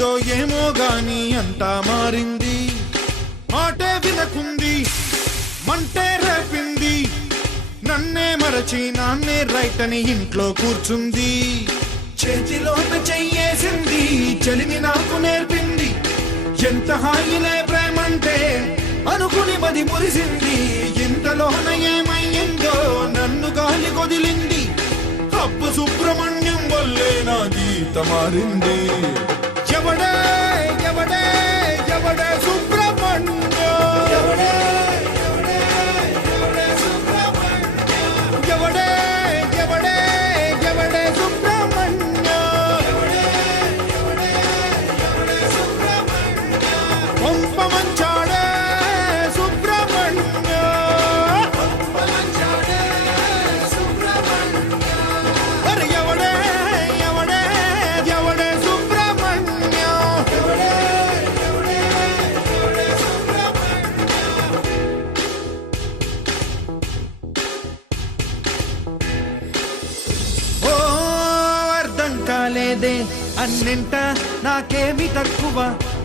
ఏమైందో ఏమో గాని అంతా మారింది. మాటే వినకుంది, మంటే రేపింది, నన్నే మరచి నాన్నే రైట్ అని ఇంట్లో కూర్చుంది. చేతిలోన చెయ్యేసింది, చలిని నాకు నేర్పింది. ఎంత హాయిలే ప్రేమంటే అనుకుని మది మురిసింది. ఇంతలోన ఏమయ్యిందో నన్ను గాలి కొదిలింది. అబ్బు సుబ్రహ్మణ్యం వల్లే నా గీత మారింది. ఎవడే ఎవడే ఎవడే సుబ్రహ్మణ్యం, ఎవడే ఎవడే సుబ్రహ్మణ్యం, ఎవడే ఎవడే ఎవడే సుబ్రహ్మణ్యం, ఎవడే ఎవడే సుబ్రహ్మణ్యం, పంప మంచాడే సుబ్రహ్మణ్యం, పంప మంచాడే సుబ్రహ్మణ్యం. అరే ఎవడే ఎవడే ఎవడే సుబ్రహ్మణ్యం, ఎవడే ఎవడే ఎవడే సుబ్రహ్మణ్యం. ఓ అర్థం కాలేదే అన్నింట నాకేమి తక్కువ,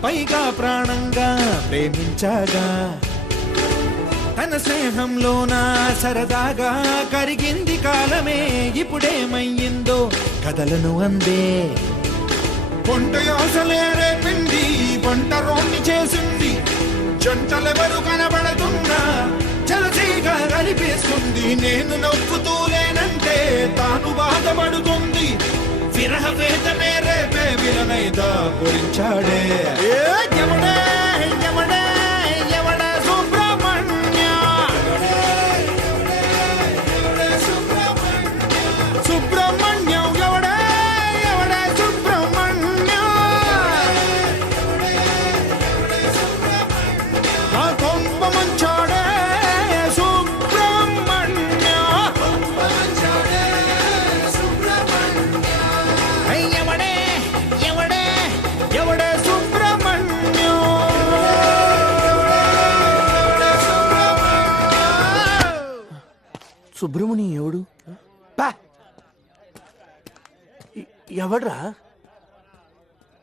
పైగా ప్రాణంగా ప్రేమించాగా. తన స్నేహంలోన సరదాగా కరిగింది కాలమే. ఇప్పుడేమయ్యిందో కథలను అందే. పొంట ఆశలే రేపింది, వంట రోణ్ణి చేసింది. జంటలెవరు కనబడుతున్నా జలసీగా కనిపిస్తుంది. నేను నవ్వుతూలేనంటే తాను బాధపడుతుంది. విరహ వేదనే రేపే విలనైదా పొరించాడే. ఎవడే ఎవడే ఎవడే సుబ్రహ్మణ్యం, సుబ్రహ్మణ్యం, ఎవడే ఎవడే సుబ్రహ్మణ్యం. నా కొంప మంచాడే సుబ్రహ్మణ్యం, ఎవడే ఎవడే ఎవడే సుబ్రహ్మణ్యం. సుబ్రహ్మణ్యం ఎవడు? బా! ఎవడ్రా?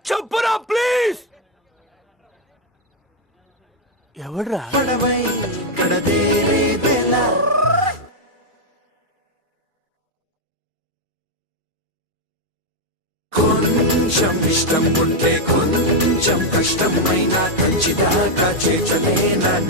చెప్పురా ప్లీజ్. ఎవడ్రా? పడవై కడదేరే వేళ కొంచెం ఇష్టం ఉంటే కొంచెం కష్టమైనా కంచిదాకా చేర్చలేనా